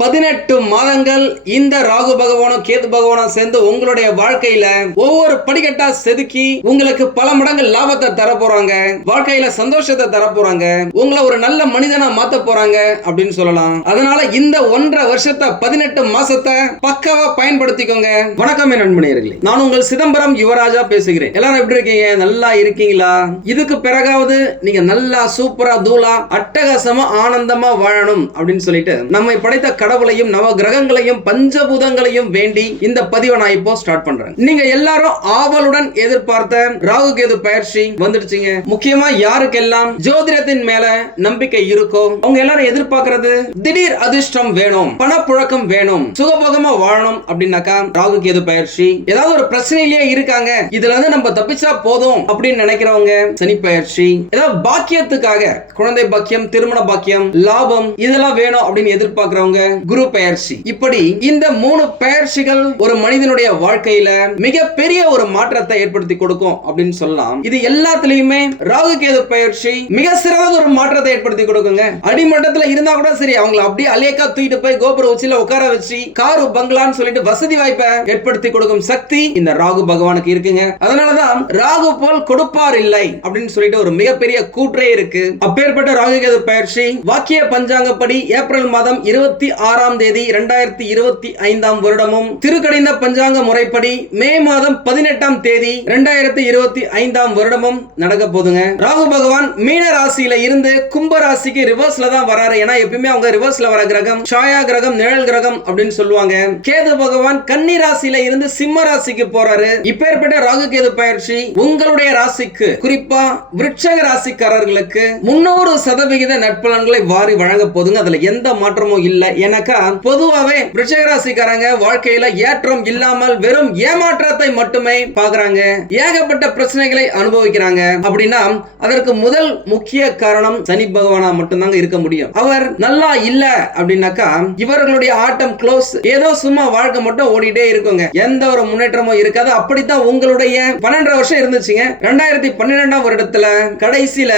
பதினெட்டு மாதங்கள் இந்த ராகு பகவானும் கேது பகவானும் சேர்ந்து உங்களுடைய வாழ்க்கையில ஒவ்வொரு படிக்கட்டா செதுக்கி உங்களுக்கு பல மடங்கு லாபத்தை தர போறாங்க. வாழ்க்கையில சந்தோஷத்தை தர போறாங்க. உங்களை ஒரு நல்ல மனிதனா மாத்த போறாங்க அப்படின்னு சொல்லலாம். அதனால இந்த ஒன்றரை வருஷத்தை பதினெட்டு மாசத்தை பக்காவா பயன்படுத்திக்கோங்க. வணக்கம் என் நண்பனியர்களே நான் உங்கள் சிதம்பரம் யுவராஜா பேசுகிறேன். எல்லாரும் எப்படி இருக்கீங்க? நல்லா இருக்கீங்களா? இதுக்கு பிறகாவது நீங்க நல்லா சூப்பரா தூளா அட்டகாசமா ஆனந்தமா வாழணும் அப்படின்னு சொல்லிட்டு நம்மை படைத்த கடவுளையும் நவ கிரகங்களையும் பஞ்சபூதங்களையும் வேண்டி இந்த பதிவை நான் இப்போ ஸ்டார்ட் பண்றேன். நீங்க எல்லாரும் ஆவலுடன் எதிர்பார்த்த ராகு கேது பயிற்சி வந்துடுச்சுங்க. முக்கியமா யாருக்கெல்லாம் ஜோதிடத்தின் மேல நம்பிக்கை இருக்கோ அவங்க எல்லாரும் எதிர்பார்க்கறது திடீர் அதிர்ஷ்டம் வேணும் பணப்புழக்கம் வேணும் சுகபோகமா வாழணும் அப்படின்னாக்கா ராகு கேது பயிற்சி ஏதாவது ஒரு பிரச்சனையிலேயே இருக்காங்க. இதுல இருந்து நம்ம தப்பிச்சா போதும் அப்படின்னு நினைக்கிறவங்க சனி பயிற்சி. ஏதாவது பாக்கியத்துக்காக குழந்தை பாக்கியம் திருமண பாக்கியம் லாபம் இதெல்லாம் வேணும் அப்படின்னு எதிர்பார்க்கிறவங்க குரு பெயர்ச்சி இப்படி இந்த மூணு பெயர்ச்சிகள் ஒரு மனிதனுடைய வாழ்க்கையில மிகப்பெரிய ஒரு மாற்றத்தை ஏற்படுத்தி கொடுக்கும் அப்படின்னு சொல்லலாம். இது எல்லாத்துலயுமே ராகு கேது பயிற்சி மிக சிறந்த ஒரு மாற்றத்தை ஏற்படுத்தி கொடுக்குங்க. அடிமட்டத்துல இருந்தா கூட சரி அவங்களை அப்படியே அலேக்கா தூக்கிட்டு போய் கோபுர உச்சியில உட்கார வச்சு காரு பங்களான்னு சொல்லிட்டு வசதி வாய்ப்பை ஏற்படுத்தி கொடுக்கும் சக்தி இந்த ராகு பகவானுக்கு இருக்குங்க. அதனாலதான் ராகு போல் கொடுப்பார் இல்லை அப்படின்னு சொல்லிட்டு ஒரு மிகப்பெரிய கூற்றே இருக்கு. அப்பேற்பட்ட ராகு கேது பயிற்சி வாக்கிய பஞ்சாங்கப்படி ஏப்ரல் மாதம் இருபத்தி ஆறாம் தேதி இரண்டாயிரத்தி இருபத்தி ஐந்தாம் வருடமும் திருக்கணித பஞ்சாங்க முறைப்படி மே மாதம் பதினெட்டாம் தேதி இரண்டாயிரத்தி இருபத்தி ஐந்தாம் வருடமும் நடக்க போதுங்க ராகு பகவான் மீன ராசியில இருந்து கும்ப ராசிக்கு ரிவர்ஸ்ல தான் வராரு. ஏன்னா எப்பயுமே அவங்க ரிவர்ஸ்ல வர கிரகம் சாயா கிரகம் நிழல் கிரகம் அப்படின்னு சொல்லுவாங்க. கேது பகவான் கன்னி ராசியில இருந்து சிம்ம ராசிக்கு போறாரு. இப்பேற்பட்ட ராகு கேது பயிற்சி உங்களுடைய ராசிக்கு குறிப்பா விருட்சக ராசிக்காரர்களுக்கு முன்னூறு சதவிகித நட்பலன்களை வாரி வழங்க போதுங்க அதுல எந்த மாற்றமும் இல்லை. ஏன்னா அப்படின்னாக்கா பொதுவாவே ரிஷகராசிக்காரங்க வாழ்க்கையில ஏற்றம் இல்லாமல் வெறும் ஏமாற்றத்தை மட்டுமே பாக்குறாங்க ஏகப்பட்ட பிரச்சனைகளை அனுபவிக்கிறாங்க. அப்படின்னா அதற்கு முதல் முக்கிய காரணம் சனி பகவானா மட்டும்தாங்க இருக்க முடியும். அவர் நல்லா இல்ல அப்படின்னாக்கா இவர்களுடைய ஆட்டம் க்ளோஸ் ஏதோ சும்மா வாழ்க்கை மட்டும் ஓடிட்டே இருக்குங்க. எந்த ஒரு முன்னேற்றமும் இருக்காது. அப்படித்தான் உங்களுடைய பன்னெண்டரை வருஷம் இருந்துச்சுங்க. ரெண்டாயிரத்தி பன்னிரெண்டாம் வருடத்துல கடைசியில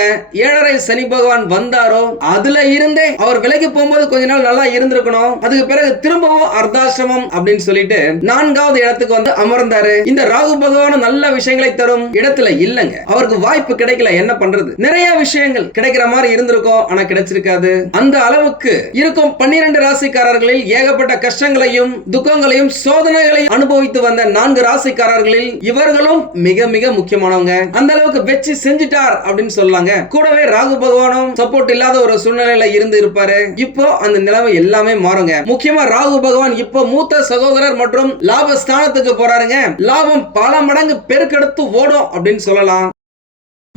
ஏழரை சனி பகவான் வந்தாரோ அதுல இருந்தே அவர் விலகி போகும்போது கொஞ்ச நாள் நல்லா இருந்திருக்கும். இருந்திருக்கணும் அதுக்கு பிறகு திரும்பவும் அர்த்தாசிரமம் அப்படின்னு சொல்லிட்டு நான்காவது இடத்துக்கு வந்து அமர்ந்தாரு. இந்த ராகு பகவான் நல்ல விஷயங்களை தரும் இடத்துல இல்லங்க. அவருக்கு வாய்ப்பு கிடைக்கல என்ன பண்றது? நிறைய விஷயங்கள் கிடைக்கிற மாதிரி இருந்திருக்கும் ஆனா கிடைச்சிருக்காது. அந்த அளவுக்கு இருக்கும் பன்னிரண்டு ராசிக்காரர்களில் ஏகப்பட்ட கஷ்டங்களையும் துக்கங்களையும் சோதனைகளையும் அனுபவித்து வந்த நான்கு ராசிக்காரர்களில் இவர்களும் மிக மிக முக்கியமானவங்க. அந்த அளவுக்கு வெச்சு செஞ்சிட்டார் அப்படின்னு சொல்லாங்க. கூடவே ராகு பகவானும் சப்போர்ட் இல்லாத ஒரு சூழ்நிலையில இருந்து இருப்பாரு. இப்போ அந்த நிலைமை எல்லாமே மாறுங்க. முக்கியமா ராகு பகவான் இப்போ மூத்த சகோதரர் மற்றும் லாபஸ்தானத்துக்கு போறாருங்க. லாபம் பல மடங்கு பெருக்கெடுத்து ஓடும் அப்படின்னு சொல்லலாம்.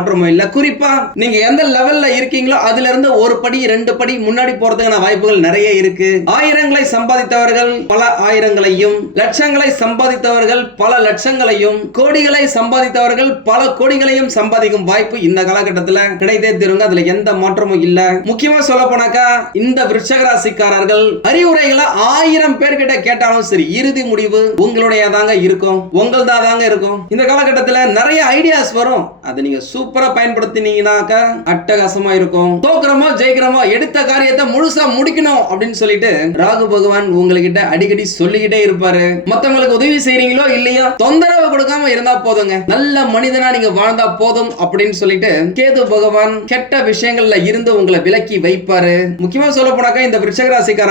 மாற்றமும் இல்ல? குறிப்பா நீங்க எந்த லெவல்ல இருக்கீங்களோ அதுல இருந்து ஒரு படி ரெண்டு படி முன்னாடி போறதுக்கான வாய்ப்புகள் நிறைய இருக்கு. ஆயிரங்களை சம்பாதித்தவர்கள் பல ஆயிரங்களையும் லட்சங்களை சம்பாதித்தவர்கள் பல லட்சங்களையும் கோடிகளை சம்பாதித்தவர்கள் பல கோடிகளையும் சம்பாதிக்கும் வாய்ப்பு இந்த காலகட்டத்துல கிடைத்தே தீருங்க. அதுல எந்த மாற்றமும் இல்ல. முக்கியமா சொல்ல போனாக்கா இந்த விருட்சக ராசிக்காரர்கள் அறிவுரைகளை ஆயிரம் பேர்கிட்ட கேட்டாலும் சரி இறுதி முடிவு உங்களுடைய தாங்க இருக்கும் உங்களதா தாங்க இருக்கும். இந்த காலகட்டத்துல நிறைய ஐடியாஸ் வரும். அதை நீங்க சூப்பர் பயன்படுத்தினீங்கன்னாக்கா அட்டகாசமா இருக்கும். தோக்குறோமோ ஜெயிக்கிறோமோ எடுத்த காரியத்தை முழுசா முடிக்கணும் அப்படின்னு சொல்லிட்டு ராகு பகவான் உங்ககிட்ட அடிக்கடி சொல்லிக்கிட்டே இருப்பாரு. மத்தவங்களுக்கு உதவி செய்றீங்களோ இல்லையோ தொந்தரவு கொடுக்காம இருந்தா போதுங்க. நல்ல மனிதனா நீங்க வாழ்ந்தா போதும் அப்படின்னு சொல்லிட்டு கேது பகவான் கெட்ட விஷயங்கள்ல இருந்து உங்களை விலக்கி வைப்பாரு. முக்கியமா சொல்ல போனாக்கா இந்த விருச்சக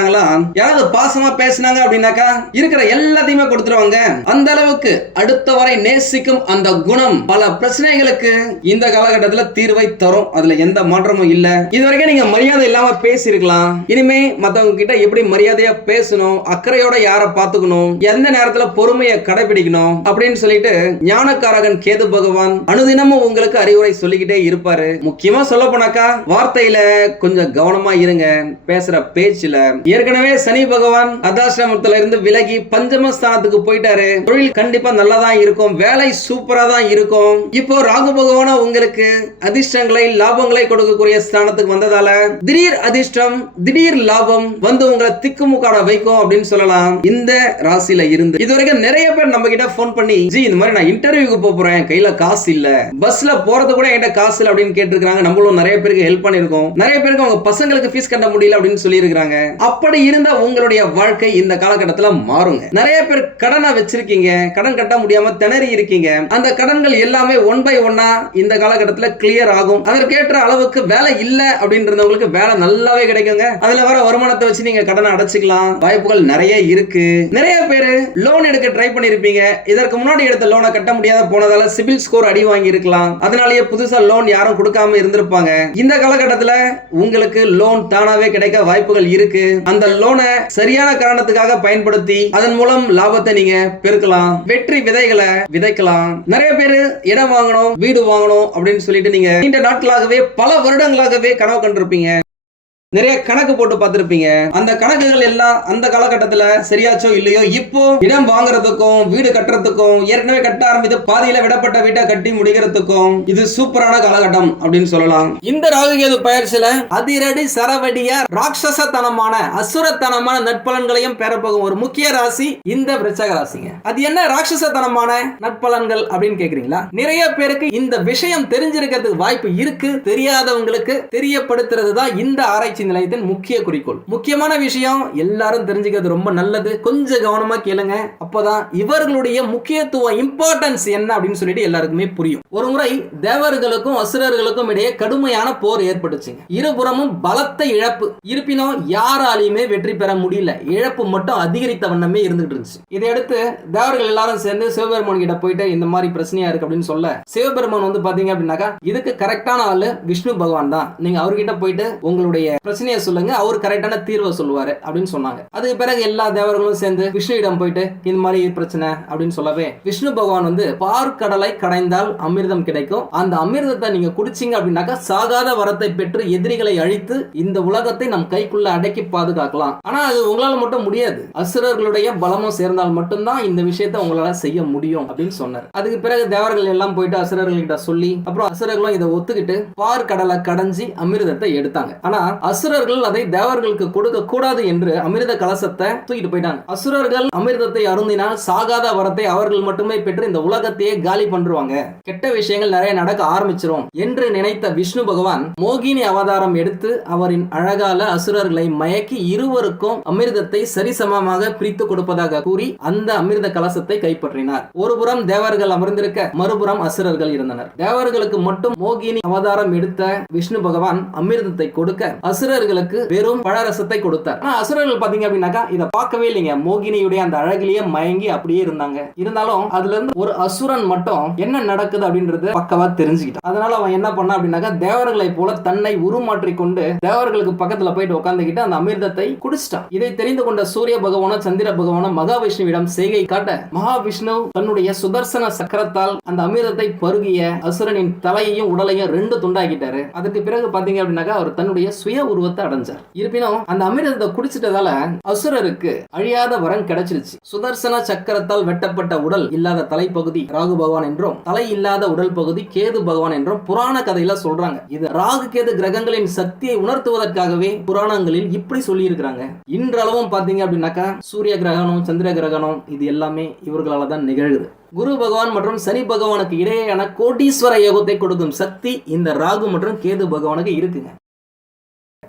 எல்லாம் யாராவது பாசமா பேசினாங்க அப்படின்னாக்கா இருக்கிற எல்லாத்தையுமே கொடுத்துருவாங்க. அந்த அளவுக்கு அடுத்த வரை நேசிக்கும் அந்த குணம் பல பிரச்சனைகளுக்கு இந்த இந்த காலகட்டத்துல தீர்வை தரும். அதுல எந்த மாற்றமும் இல்ல. இது வரைக்கும் நீங்க மரியாதை இல்லாம பேசியிருக்கலாம். இனிமே மத்தவங்க கிட்ட எப்படி மரியாதையா பேசணும் அக்கறையோட யார பாத்துக்கணும் எந்த நேரத்துல பொறுமையை கடைபிடிக்கணும் அப்படின்னு சொல்லிட்டு ஞானக்காரகன் கேது பகவான் அனுதினமும் உங்களுக்கு அறிவுரை சொல்லிக்கிட்டே இருப்பாரு. முக்கியமா சொல்ல போனாக்கா வார்த்தையில கொஞ்சம் கவனமா இருங்க. பேசுற பேச்சுல ஏற்கனவே சனி பகவான் அர்த்தாசிரமத்துல இருந்து விலகி பஞ்சமஸ்தானத்துக்கு போயிட்டாரு. தொழில் கண்டிப்பா நல்லா தான் இருக்கும். வேலை சூப்பரா தான் இருக்கும். இப்போ ராகு பகவான உங்களுக்கு அதிர்ஷ்டங்களை லாபங்களை கொடுக்கக்கூடிய ஸ்தானத்துக்கு வந்ததால திடீர் அதிர்ஷ்டம் திடீர் லாபம் வந்து உங்களை திக்குமுக்காட வைக்கும் அப்படின்னு சொல்லலாம். இந்த ராசியில இருந்து இதுவரைக்கும் நிறைய பேர் நம்ம கிட்ட போன் பண்ணி ஜி இந்த மாதிரி நான் இன்டர்வியூக்கு போக போறேன். கையில காசு இல்ல. பஸ்ல போறது கூட என்கிட்ட காசு இல்ல அப்படின்னு கேட்டிருக்காங்க நம்மளும் நிறைய பேருக்கு ஹெல்ப் பண்ணிருக்கோம் நிறைய பேருக்கு அவங்க பசங்களுக்கு ஃபீஸ் கட்ட முடியல அப்படின்னு சொல்லி இருக்காங்க அப்படி இருந்தா உங்களுடைய வாழ்க்கை இந்த காலகட்டத்துல மாறுங்க. நிறைய பேர் கடனை வச்சிருக்கீங்க. கடன் கட்ட முடியாம திணறி இருக்கீங்க. அந்த கடன்கள் எல்லாமே ஒன் பை ஒன்னா இந்த காலகட்டத்தில் கிளியர் ஆகும். அதற்கேற்ற அளவுக்கு வேலை இல்லை அப்படின்றவங்களுக்கு வேலை நல்லாவே கிடைக்குங்க. அதுல வர வருமானத்தை வச்சு நீங்க கடனை அடைச்சிக்கலாம். வாய்ப்புகள் நிறைய இருக்கு. நிறைய பேர் லோன் எடுக்க ட்ரை பண்ணிருப்பீங்க. இதற்கு முன்னாடி எடுத்த லோனை கட்ட முடியாத போனதால சிபில் ஸ்கோர் அடி வாங்கி இருக்கலாம் அதனாலேயே புதுசா லோன் யாரும் கொடுக்காம இருந்திருப்பாங்க. இந்த காலகட்டத்தில் உங்களுக்கு லோன் தானாவே கிடைக்க வாய்ப்புகள் இருக்கு. அந்த லோனை சரியான காரணத்துக்காக பயன்படுத்தி அதன் மூலம் லாபத்தை நீங்க பெருக்கலாம். வெற்றி விதைகளை விதைக்கலாம். நிறைய பேர் இடம் வாங்கணும் வீடு வாங்கணும் அப்படின்னு சொல்லிட்டு நீங்க நீண்ட நாட்களாகவே பல வருடங்களாகவே கனவு கண்டிருப்பீங்க. நிறைய கணக்கு போட்டு பார்த்திருப்பீங்க. அந்த கணக்குகள் எல்லாம் அந்த காலகட்டத்துல சரியாச்சோ இல்லையோ இப்போ இடம் வாங்குறதுக்கும் வீடு கட்டுறதுக்கும் ஏற்கனவே கட்ட ஆரம்பித்து பாதியில விடப்பட்ட வீட்டை கட்டி முடிக்கிறதுக்கும் இது சூப்பரான காலகட்டம் அப்படின்னு சொல்லலாம். இந்த ராகுகேது பயிற்சியில அதிரடி சரவடிய ராட்சசத்தனமான அசுரத்தனமான நட்பலன்களையும் பெறப்போகும் ஒரு முக்கிய ராசி இந்த விருச்சக ராசிங்க. அது என்ன ராட்சசத்தனமான நட்பலன்கள் அப்படின்னு கேக்குறீங்களா? நிறைய பேருக்கு இந்த விஷயம் தெரிஞ்சிருக்கிறதுக்கு வாய்ப்பு இருக்கு தெரியாதவங்களுக்கு தெரியப்படுத்துறது தான் இந்த ஆராய்ச்சி நிலையத்தின் முக்கிய குறிக்கோள். முக்கியமான விஷயம் எல்லாரும் தெரிஞ்சுக்கிறது ரொம்ப நல்லது. கொஞ்சம் கவனமா கேளுங்க. அப்பதான் இவர்களுடைய முக்கியத்துவம் இம்பார்ட்டன்ஸ் என்ன அப்படின்னு சொல்லிட்டு எல்லாருக்குமே புரியும். ஒரு முறை தேவர்களுக்கும் அசுரர்களுக்கும் இடையே கடுமையான போர் ஏற்பட்டுச்சுங்க. இருபுறமும் பலத்த இழப்பு. இருப்பினும் யாராலையுமே வெற்றி பெற முடியல. இழப்பு மட்டும் அதிகரித்த வண்ணமே இருந்துட்டு இருந்துச்சு. இதையடுத்து தேவர்கள் எல்லாரும் சேர்ந்து சிவபெருமான் கிட்ட போயிட்டு இந்த மாதிரி பிரச்சனையா இருக்கு அப்படின்னு சொல்ல சிவபெருமான் வந்து பாத்தீங்க அப்படின்னாக்கா இதுக்கு கரெக்டான ஆளு விஷ்ணு பகவான் தான். நீங்க அவர்கிட்ட போயிட்டு உங்களுடைய பிரச்சனையை சொல்லுங்க அவர் கரெக்டான தீர்வை சொல்லுவாரு அப்படின்னு சொன்னாங்க. அதுக்கு பிறகு எல்லா தேவர்களும் சேர்ந்து விஷ்ணுவிடம் போயிட்டு இந்த மாதிரி பிரச்சனை அப்படின்னு சொல்லவே விஷ்ணு பகவான் வந்து பார்க்கடலை கடைந்தால் அமிர்தம் கிடைக்கும். அந்த அமிர்தத்தை நீங்க குடிச்சீங்க அப்படின்னாக்கா சாகாத வரத்தை பெற்று எதிரிகளை அழித்து இந்த உலகத்தை நம் கைக்குள்ள அடக்கி பாதுகாக்கலாம். ஆனா அது உங்களால மட்டும் முடியாது. அசுரர்களுடைய பலமும் சேர்ந்தால் மட்டும்தான் இந்த விஷயத்தை உங்களால செய்ய முடியும் அப்படின்னு சொன்னார். அதுக்கு பிறகு தேவர்கள் எல்லாம் போயிட்டு அசுரர்கள் கிட்ட சொல்லி அப்புறம் அசுரர்களும் இதை ஒத்துக்கிட்டு பார்க்கடலை கடைஞ்சி அமிர்தத்தை எடுத்தாங்க. ஆனா அசுரர்கள் அதை தேவர்களுக்கு கொடுக்க கூடாது என்று அமிர்த கலசத்தை தூக்கிட்டு போயிட்டாங்க. அசுரர்கள் அமிர்தத்தை அருந்தினால் சாகாத வரத்தை அவர்கள் மட்டுமே பெற்று இந்த உலகத்தையே காலி பண்ருவாங்க கெட்ட விஷயங்கள் நிறைய நடக்க ஆரம்பிச்சிரும் என்று நினைத்த விஷ்ணு பகவான் மோகினி அவதாரம் எடுத்து அவரின் அழகால அசுரர்களை மயக்கி இருவருக்கும் அமிர்தத்தை சரிசமமாக பிரித்து கொடுப்பதாக கூறி அந்த அமிர்த கலசத்தை கைப்பற்றினார். ஒருபுறம் தேவர்கள் அமர்ந்திருக்க மறுபுறம் அசுரர்கள் இருந்தனர். தேவர்களுக்கு மட்டும் மோகினி அவதாரம் எடுத்த விஷ்ணு பகவான் அமிர்தத்தை கொடுக்க அசுரர்களுக்கு வெறும் பழரசத்தை கொடுத்தார். ஆனா அசுரர்கள் பாத்தீங்க அப்படின்னாக்கா இதை பார்க்கவே இல்லைங்க. மோகினியுடைய அந்த அழகிலேயே மயங்கி அப்படியே இருந்தாங்க. இருந்தாலும் அதுல இருந்து ஒரு அசுரன் மட்டும் என்ன நடக்குது அப்படின்றது பக்கவா தெரிஞ்சுக்கிட்டான். அதனால அவன் என்ன பண்ணா அப்படின்னாக்கா தேவர்களை போல தன்னை உருமாற்றி கொண்டு தேவர்களுக்கு பக்கத்துல போயிட்டு உட்காந்துக்கிட்டு அந்த அமிர்தத்தை குடிச்சிட்டான். இதை தெரிந்து கொண்ட சூரிய பகவானும் சந்திர பகவானும் மகாவிஷ்ணுவிடம் செய்கை காட்ட மகாவிஷ்ணு தன்னுடைய சுதர்சன சக்கரத்தால் அந்த அமிர்தத்தை பருகிய அசுரனின் தலையையும் உடலையும் ரெண்டு துண்டாக்கிட்டாரு. அதுக்கு பிறகு பாத்தீங்க அப்படின்னாக்கா அவர் தன்னுடைய சுய உருவத்தை அடைஞ்சார். இருப்பினும் அந்த அமிர்தத்தை குடிச்சிட்டதால அசுரருக்கு அழியாத வரம் கிடைச்சிருச்சு. சுதர்சன சக்கரத்தால் வெட்டப்பட்ட உடல் இல்லாத தலைப்பகுதி ராகு பகவான் என்றும் தலை இல்லாத உடல் பகுதி கேது பகவான் என்றும் புராண கதையில சொல்றாங்க. இது ராகு கேது கிரகங்களின் சக்தியை உணர்த்துவதற்காகவே புராணங்களில் இப்படி சொல்லி இருக்கிறாங்க இன்றளவும் பாத்தீங்க அப்படின்னாக்கா சூரிய கிரகணம் சந்திர கிரகணம் இது எல்லாமே இவர்களால தான் நிகழுது குரு பகவான் மற்றும் சனி பகவானுக்கு இடையேயான கோடீஸ்வர யோகத்தை கொடுக்கும் சக்தி இந்த ராகு மற்றும் கேது பகவானுக்கு இருக்குங்க.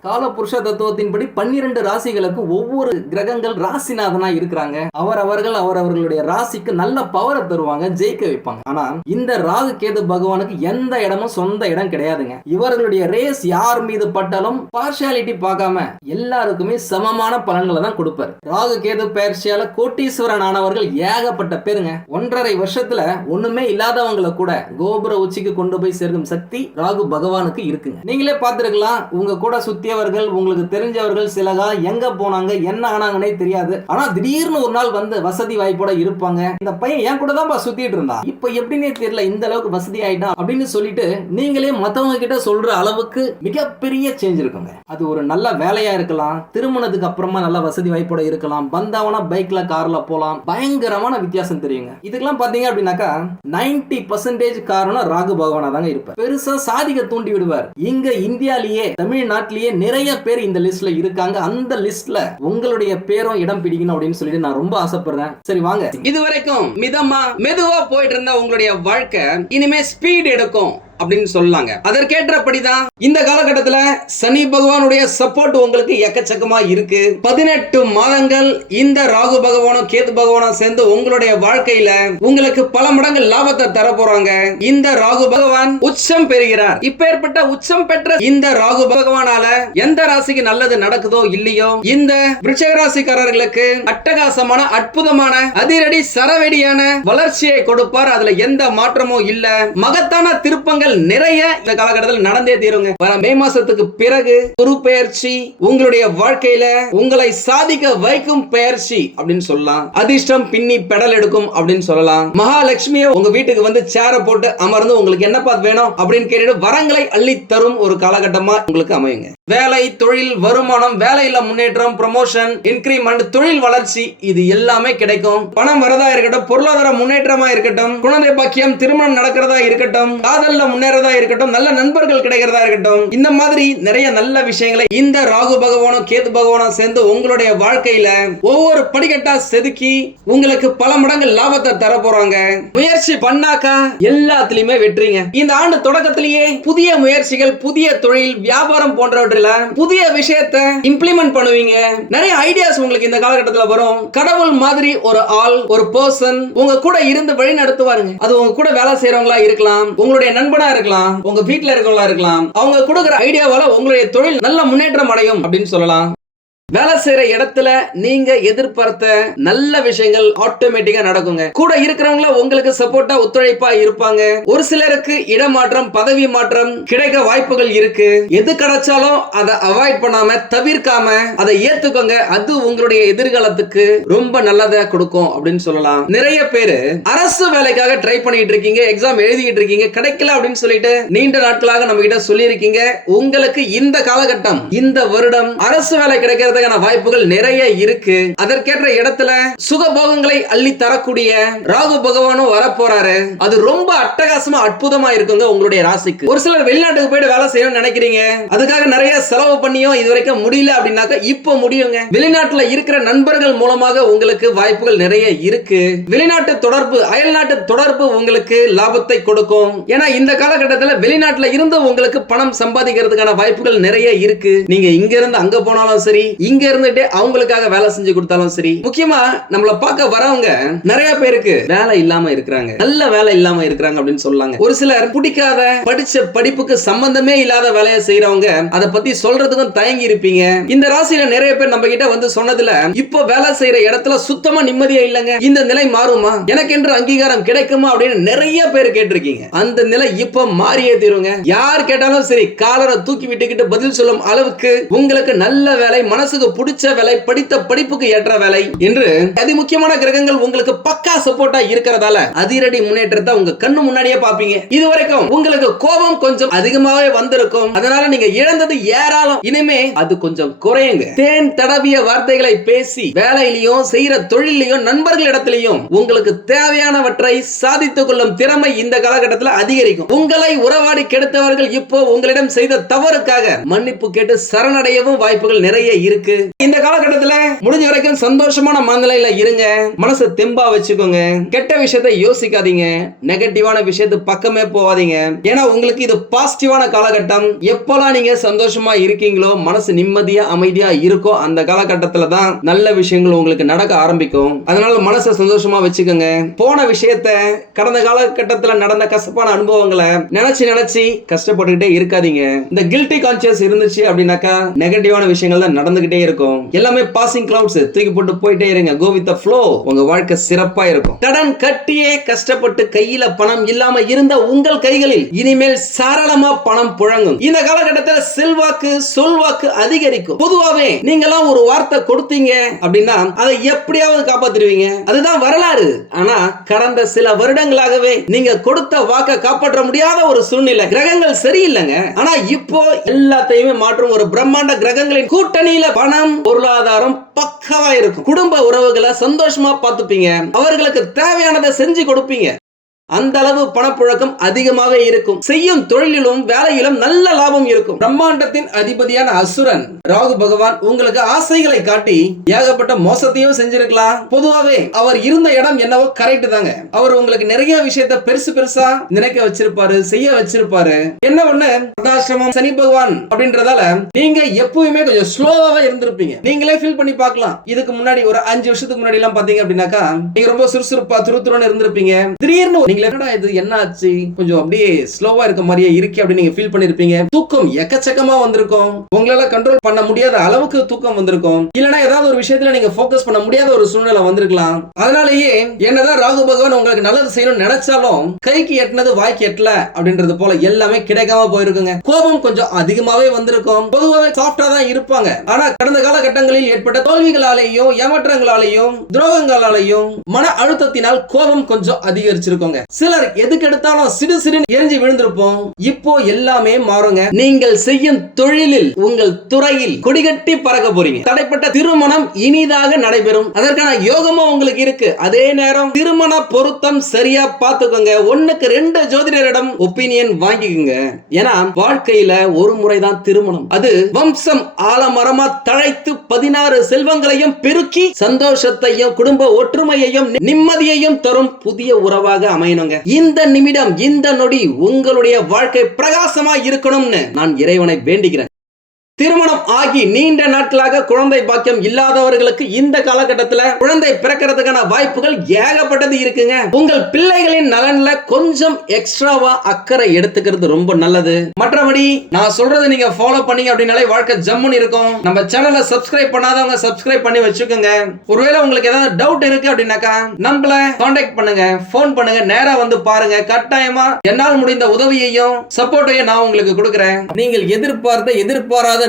கால புருஷ தத்துவத்தின்படி பன்னிரண்டு ராசிகளுக்கு ஒவ்வொரு கிரகங்கள் ராசிநாதனா இருக்கிறாங்க. அவர் அவர்கள் அவர் அவர்களுடைய ராசிக்கு நல்ல பவரை தருவாங்க ஜெயிக்க வைப்பாங்க. ஆனா இந்த ராகு கேது பகவானுக்கு எந்த இடமும் சொந்த இடம் கிடையாதுங்க. இவர்களுடைய ரேஸ் யார் மீது பட்டாலும் பார்ஷியாலிட்டி பார்க்காம எல்லாருக்குமே சமமான பலன்களை தான் கொடுப்பார். ராகு கேது பயிற்சியால கோட்டீஸ்வரன் ஆனவர்கள் ஏகப்பட்ட பேருங்க. ஒன்றரை வருஷத்துல ஒண்ணுமே இல்லாதவங்களை கூட கோபுர உச்சிக்கு கொண்டு போய் சேர்க்கும் சக்தி ராகு பகவானுக்கு இருக்குங்க. நீங்களே பார்த்திருக்கலாம் உங்க கூட சுத்தி சுத்தியவர்கள் உங்களுக்கு தெரிஞ்சவர்கள் சில காலம் எங்க போனாங்க என்ன ஆனாங்கன்னே தெரியாது. ஆனா திடீர்னு ஒரு நாள் வந்து வசதி வாய்ப்போட இருப்பாங்க. இந்த பையன் என் கூட தான் சுத்திட்டு இருந்தான். இப்ப எப்படின்னே தெரியல இந்த அளவுக்கு வசதி ஆயிட்டான் அப்படின்னு சொல்லிட்டு நீங்களே மத்தவங்க கிட்ட சொல்ற அளவுக்கு மிகப்பெரிய சேஞ்ச் இருக்குங்க. அது ஒரு நல்ல வேலையா இருக்கலாம் திருமணத்துக்கு அப்புறமா நல்ல வசதி வாய்ப்போட இருக்கலாம் பந்தாவனா பைக்ல கார்ல போலாம் பயங்கரமான வித்தியாசம் தெரியுங்க. இதுக்கெல்லாம் பாத்தீங்க அப்படின்னாக்கா 90% பர்சன்டேஜ் காரணம் ராகு பகவானா தாங்க இருப்பார். பெருசா சாதிக்க தூண்டி விடுவார். இங்க இந்தியாலேயே தமிழ்நாட்டிலேயே நிறைய பேர் இந்த லிஸ்ட்ல இருக்காங்க. அந்த லிஸ்ட்ல உங்களுடைய பேரும் இடம் பிடிக்கணும் அப்படின்னு சொல்லிட்டு நான் ரொம்ப ஆசைப்படுறேன். சரி வாங்க. இது வரைக்கும் மிதமா மெதுவா போயிட்டு இருந்த உங்களுடைய வாழ்க்கை இனிமே ஸ்பீட் எடுக்கும். அப்படின்னு சொல்லலாங்க அதற்கேற்றபடிதான் இந்த காலகட்டத்துல சனி பகவானுடைய சப்போர்ட் உங்களுக்கு எக்கச்சக்கமா இருக்கு. பதினெட்டு மாதங்கள் இந்த ராகு பகவானும் கேது பகவானும் சேர்ந்து உங்களுடைய வாழ்க்கையில உங்களுக்கு பல மடங்கு லாபத்தை தர போறாங்க இந்த ராகு பகவான் உச்சம் பெறுகிறார். இப்ப ஏற்பட்ட உச்சம் பெற்ற இந்த ராகு பகவானால எந்த ராசிக்கு நல்லது நடக்குதோ இல்லையோ இந்த விருச்சக ராசிக்காரர்களுக்கு அட்டகாசமான அற்புதமான அதிரடி சரவெடியான வளர்ச்சியை கொடுப்பார். அதுல எந்த மாற்றமும் இல்ல. மகத்தான திருப்பங்கள் விஷயங்கள் நிறைய இந்த காலகட்டத்தில் நடந்தே தீருங்க. வர மே மாசத்துக்கு பிறகு குரு பெயர்ச்சி உங்களுடைய வாழ்க்கையில உங்களை சாதிக்க வைக்கும் பெயர்ச்சி அப்படின்னு சொல்லலாம். அதிர்ஷ்டம் பின்னி பெடல் எடுக்கும் அப்படின்னு சொல்லலாம். மகாலட்சுமியை உங்க வீட்டுக்கு வந்து சேர போட்டு அமர்ந்து உங்களுக்கு என்ன பார்த்து வேணும் அப்படின்னு கேட்டுட்டு வரங்களை அள்ளி தரும் ஒரு காலகட்டமா உங்களுக்கு அமையுங்க. வேலை தொழில் வருமானம் வேலையில முன்னேற்றம் ப்ரமோஷன் இன்கிரிமெண்ட் தொழில் வளர்ச்சி இது எல்லாமே கிடைக்கும். பணம் வரதா இருக்கட்டும் பொருளாதார முன்னேற்றமா இருக்கட்டும் குழந்தை பாக்கியம் திருமணம் நடக்கிறதா இருக்கட்டும் காதல்ல முன்னேறதா இருக்கட்டும் நல்ல நண்பர்கள் கிடைக்கிறதா இருக்கட்டும் இந்த மாதிரி நிறைய நல்ல விஷயங்களை இந்த ராகு பகவானும் கேது பகவானும் சேர்ந்து உங்களுடைய வாழ்க்கையில ஒவ்வொரு படிக்கட்டா செதுக்கி உங்களுக்கு பல மடங்கு லாபத்தை தர போறாங்க. முயற்சி பண்ணாக்கா எல்லாத்துலயுமே வெற்றிங்க. இந்த ஆண்டு தொடக்கத்திலேயே புதிய முயற்சிகள் புதிய தொழில் வியாபாரம் போன்றவற்றில புதிய விஷயத்தை இம்ப்ளிமெண்ட் பண்ணுவீங்க. நிறைய ஐடியாஸ் உங்களுக்கு இந்த காலகட்டத்துல வரும். கடவுள் மாதிரி ஒரு ஆள் ஒரு பர்சன் உங்க கூட இருந்து வழி நடத்துவாருங்க அது உங்க கூட வேலை செய்யறவங்களா இருக்கலாம். உங்களுடைய நண்பனா இருக்கலாம் உங்க வீட்டுல இருக்கவங்களா இருக்கலாம் அவங்க கொடுக்குற ஐடியாவால உங்களுடைய தொழில் நல்ல முன்னேற்றம் அடையும் அப்படின்னு சொல்லலாம். வேலை செய்யற இடத்துல நீங்க எதிர்பார்த்த நல்ல விஷயங்கள் ஆட்டோமேட்டிக்கா நடக்குங்க. கூட இருக்கிறவங்கள உங்களுக்கு சப்போர்ட்டா ஒத்துழைப்பா இருப்பாங்க. ஒரு சிலருக்கு இடமாற்றம் பதவி மாற்றம் கிடைக்க வாய்ப்புகள் இருக்கு. எது கிடைச்சாலும் அதை அவாய்ட் பண்ணாம தவிர்க்காம அதை ஏத்துக்கோங்க. அது உங்களுடைய எதிர்காலத்துக்கு ரொம்ப நல்லதா கொடுக்கும் அப்படின்னு சொல்லலாம். நிறைய பேரு அரசு வேலைக்காக ட்ரை பண்ணிட்டு இருக்கீங்க எக்ஸாம் எழுதிட்டு இருக்கீங்க கிடைக்கல அப்படின்னு சொல்லிட்டு நீண்ட நாட்களாக நம்ம கிட்ட சொல்லி இருக்கீங்க உங்களுக்கு இந்த காலகட்டம் இந்த வருடம் அரசு வேலை கிடைக்கிறத வர்றதுக்கான வாய்ப்புகள் நிறைய இருக்கு. அதற்கேற்ற இடத்துல சுகபோகங்களை அள்ளி தரக்கூடிய ராகு பகவானும் வர போறாரு அது ரொம்ப அட்டகாசமா அற்புதமா இருக்குங்க உங்களுடைய ராசிக்கு. ஒரு சிலர் வெளிநாட்டுக்கு போயிட்டு வேலை செய்யணும்னு நினைக்கிறீங்க. அதுக்காக நிறைய செலவு பண்ணியும் இது வரைக்கும் முடியல அப்படின்னாக்க இப்போ முடியுங்க. வெளிநாட்டுல இருக்கிற நண்பர்கள் மூலமாக உங்களுக்கு வாய்ப்புகள் நிறைய இருக்கு. வெளிநாட்டு தொடர்பு அயல்நாட்டு தொடர்பு உங்களுக்கு லாபத்தை கொடுக்கும். ஏன்னா இந்த காலகட்டத்தில் வெளிநாட்டுல இருந்து உங்களுக்கு பணம் சம்பாதிக்கிறதுக்கான வாய்ப்புகள் நிறைய இருக்கு. நீங்க இங்க இருந்து அங்க போனாலும் சரி இங்க இருந்துட்டு அவங்களுக்காக வேலை செஞ்சு கொடுத்தாலும் சரி முக்கியமா நம்மள பார்க்க வரவங்க நிறைய பேருக்கு வேலை இல்லாம இருக்கிறாங்க. நல்ல வேலை இல்லாம இருக்கிறாங்க அப்படின்னு சொல்லாங்க. ஒரு சிலர் பிடிக்காத படிச்ச படிப்புக்கு சம்பந்தமே இல்லாத வேலையை செய்யறவங்க அதை பத்தி சொல்றதுக்கும் தயங்கி இருப்பீங்க. இந்த ராசியில நிறைய பேர் நம்ம கிட்ட வந்து சொன்னதுல இப்போ வேலை செய்யற இடத்துல சுத்தமா நிம்மதியா இல்லைங்க. இந்த நிலை மாறுமா? எனக்கு என்று அங்கீகாரம் கிடைக்குமா அப்படின்னு நிறைய பேர் கேட்டிருக்கீங்க. அந்த நிலை இப்போ மாறியே தீருங்க. யார் கேட்டாலும் சரி காலரை தூக்கி விட்டுக்கிட்டு பதில் சொல்லும் அளவுக்கு உங்களுக்கு நல்ல வேலை மனசுக்கு பிடிச்ச வேலை படித்த படிப்புக்கு ஏற்ற வேலை என்று அதி முக்கியமான கிரகங்கள் உங்களுக்கு பக்கா சப்போர்ட்டா இருக்கிறதால அதிரடி முன்னேற்றத்தை உங்க கண்ணு முன்னாடியே பாப்பீங்க இது வரைக்கும் உங்களுக்கு கோபம் கொஞ்சம் அதிகமாவே வந்திருக்கும். அதனால நீங்க இழந்தது ஏராளம். இனிமே அது கொஞ்சம் குறையுங்க. தேன் தடவிய வார்த்தைகளை பேசி வேலையிலையும் செய்யற தொழிலையும் நண்பர்கள் இடத்திலையும் உங்களுக்கு தேவையானவற்றை சாதித்துக் கொள்ளும் திறமை இந்த காலகட்டத்தில் அதிகரிக்கும். உங்களை உறவாடி கெடுத்தவர்கள் இப்போ உங்களிடம் செய்த தவறுக்காக மன்னிப்பு கேட்டு சரணடையவும் வாய்ப்புகள் நிறைய இருக்கு. இருக்கு. இந்த காலகட்டத்துல முடிஞ்ச வரைக்கும் சந்தோஷமான மனநிலையில இருங்க. மனசை தெம்பா வச்சுக்கோங்க. கெட்ட விஷயத்தை யோசிக்காதீங்க. நெகட்டிவான விஷயத்து பக்கமே போகாதீங்க. ஏன்னா உங்களுக்கு இது பாசிட்டிவான காலகட்டம். எப்பெல்லாம் நீங்க சந்தோஷமா இருக்கீங்களோ மனசு நிம்மதியா அமைதியா இருக்கோ அந்த காலகட்டத்துல தான் நல்ல விஷயங்கள் உங்களுக்கு நடக்க ஆரம்பிக்கும். அதனால மனசை சந்தோஷமா வச்சுக்கோங்க. போன விஷயத்த கடந்த காலகட்டத்துல நடந்த கசப்பான அனுபவங்களை நினைச்சு நினைச்சு கஷ்டப்பட்டுக்கிட்டே இருக்காதீங்க. இந்த கில்ட்டி கான்சியஸ் இருந்துச்சு அப்படின்னாக்கா நெகட்டிவான விஷயங்கள் தான் நடந்துகிட்டு இருக்கும். எல்லாமே பாசிங் கிளவுட்ஸ் தூக்கி போட்டு போயிட்டே இருங்க. கோ வித் ஃப்ளோ உங்க வாழ்க்கை சிறப்பா இருக்கும். கடன் கட்டியே கஷ்டப்பட்டு கையில பணம் இல்லாம இருந்த உங்கள் கைகளில் இனிமேல் சாரளமா பணம் புழங்கும். இந்த காலகட்டத்தில் செல்வாக்கு சொல்வாக்கு அதிகரிக்கும். பொதுவாவே நீங்களாம் ஒரு வார்த்தை கொடுத்தீங்க அப்படின்னா அதை எப்படியாவது காப்பாத்திருவீங்க அதுதான் வரலாறு. ஆனா கடந்த சில வருடங்களாகவே நீங்க கொடுத்த வாக்க காப்பாற்ற முடியாத ஒரு சூழ்நிலை. கிரகங்கள் சரியில்லைங்க. ஆனா இப்போ எல்லாத்தையுமே மாற்றும் ஒரு பிரம்மாண்ட கிரகங்களின் கூட்டணியில பணம் பொருளாதாரம் பக்கவா இருக்கும். குடும்ப உறவுகளை சந்தோஷமா பார்த்துப்பீங்க. அவர்களுக்கு தேவையானதை செஞ்சு கொடுப்பீங்க. அந்த அளவு பணப்புழக்கம் அதிகமாவே இருக்கும். செய்யும் தொழிலிலும் வேலையிலும் நல்ல லாபம் இருக்கும். பிரம்மாண்டத்தின் அதிபதியான அசுரன் ராகு பகவான் உங்களுக்கு ஆசைகளை காட்டி ஏகப்பட்ட மோசத்தையும் செஞ்சிருக்கலாம். பொதுவாவே அவர் இருந்த இடம் என்னவோ கரெக்ட் தாங்க. அவர் உங்களுக்கு நிறைய விஷயத்த பெருசு பெருசா நினைக்க வச்சிருப்பாரு செய்ய வச்சிருப்பாரு. என்ன ஒண்ணு? பிரதாசிரமம் சனி பகவான் அப்படின்றதால நீங்க எப்பவுமே கொஞ்சம் ஸ்லோவாவே இருந்திருப்பீங்க. நீங்களே ஃபீல் பண்ணி பார்க்கலாம். இதுக்கு முன்னாடி ஒரு அஞ்சு வருஷத்துக்கு முன்னாடி எல்லாம் பாத்தீங்க அப்படின்னாக்கா நீங்க ரொம்ப சுறுசுறுப்பா துருத்துருன்னு இருந்திருப்பீங்க. திடீர்னு நீங்க என்னடா இது என்ன ஆச்சு? கொஞ்சம் அப்படியே ஸ்லோவா இருக்க மாதிரியே இருக்கு அப்படின்னு நீங்க ஃபீல் பண்ணிருப்பீங்க. தூக்கம் எக்கச்சக்கமா வந்திருக்கும். உங்களால கண்ட்ரோல் பண்ண முடியாத அளவுக்கு தூக்கம் வந்திருக்கும். இல்லனா ஏதாவது ஒரு விஷயத்துல நீங்க ஃபோக்கஸ் பண்ண முடியாத ஒரு சூழ்நிலை வந்திருக்கலாம். அதனாலேயே என்னதான் ராகு பகவான் உங்களுக்கு நல்லது செய்யணும்னு நினைச்சாலும் கைக்கு எட்டினது வாய்க்கு எட்டல அப்படின்றது போல எல்லாமே கிடைக்காம போயிருக்குங்க. கோபம் கொஞ்சம் அதிகமாவே வந்திருக்கும். பொதுவாகவே சாஃப்டா தான் இருப்பாங்க. ஆனா கடந்த காலகட்டங்களில் ஏற்பட்ட தோல்விகளாலேயும் ஏமாற்றங்களாலேயும் துரோகங்களாலேயும் மன அழுத்தத்தினால் கோபம் கொஞ்சம் அதிகரிச்சிருக்கோங்க. சிலர் எதுக்கு எடுத்தாலும் சிறு சிறு எரிஞ்சு விழுந்திருப்போம். இப்போ எல்லாமே மாறுங்க. நீங்கள் செய்யும் தொழிலில் உங்கள் துறையில் கொடிகட்டி பறக்க போறீங்க. தடைப்பட்ட திருமணம் இனிதாக நடைபெறும். அதற்கான யோகமும் உங்களுக்கு இருக்கு. அதே நேரம் திருமண பொருத்தம் சரியா பார்த்துக்கோங்க. ஒண்ணுக்கு ரெண்டு ஜோதிடரிடம் ஒப்பீனியன் வாங்கிக்கோங்க. ஏன்னா வாழ்க்கையில ஒரு முறைதான் திருமணம். அது வம்சம் ஆலமரமா தழைத்து பதினாறு செல்வங்களையும் பெருக்கி சந்தோஷத்தையும் குடும்ப ஒற்றுமையையும் நிம்மதியையும் தரும் புதிய உறவாக செய்யணுங்க. இந்த நிமிடம் இந்த நொடி உங்களுடைய வாழ்க்கை பிரகாசமா இருக்கணும்னு நான் இறைவனை வேண்டுகிறேன். திருமணம் ஆகி நீண்ட நாட்களாக குழந்தை பாக்கியம் இல்லாதவர்களுக்கு இந்த காலகட்டத்தில் குழந்தை பிறக்கிறதுக்கான வாய்ப்புகள் ஏகப்பட்டது இருக்குங்க. உங்கள் பிள்ளைகளின் நலன்ல கொஞ்சம் எக்ஸ்ட்ராவா அக்கறை எடுத்துக்கிறது ரொம்ப நல்லது. மற்றபடி நான் சொல்றது நீங்க ஃபாலோ பண்ணீங்க அப்படின்னாலே வாழ்க்கை ஜம்முன்னு இருக்கும். நம்ம சேனலை சப்ஸ்கிரைப் பண்ணாதவங்க சப்ஸ்கிரைப் பண்ணி வச்சுக்கோங்க. ஒருவேளை உங்களுக்கு ஏதாவது டவுட் இருக்கு அப்படின்னாக்கா நம்மள காண்டாக்ட் பண்ணுங்க ஃபோன் பண்ணுங்க நேரா வந்து பாருங்க. கட்டாயமா என்னால் முடிந்த உதவியையும் சப்போர்ட்டையும் நான் உங்களுக்கு கொடுக்குறேன். நீங்கள் எதிர்பார்த்த எதிர்பாராத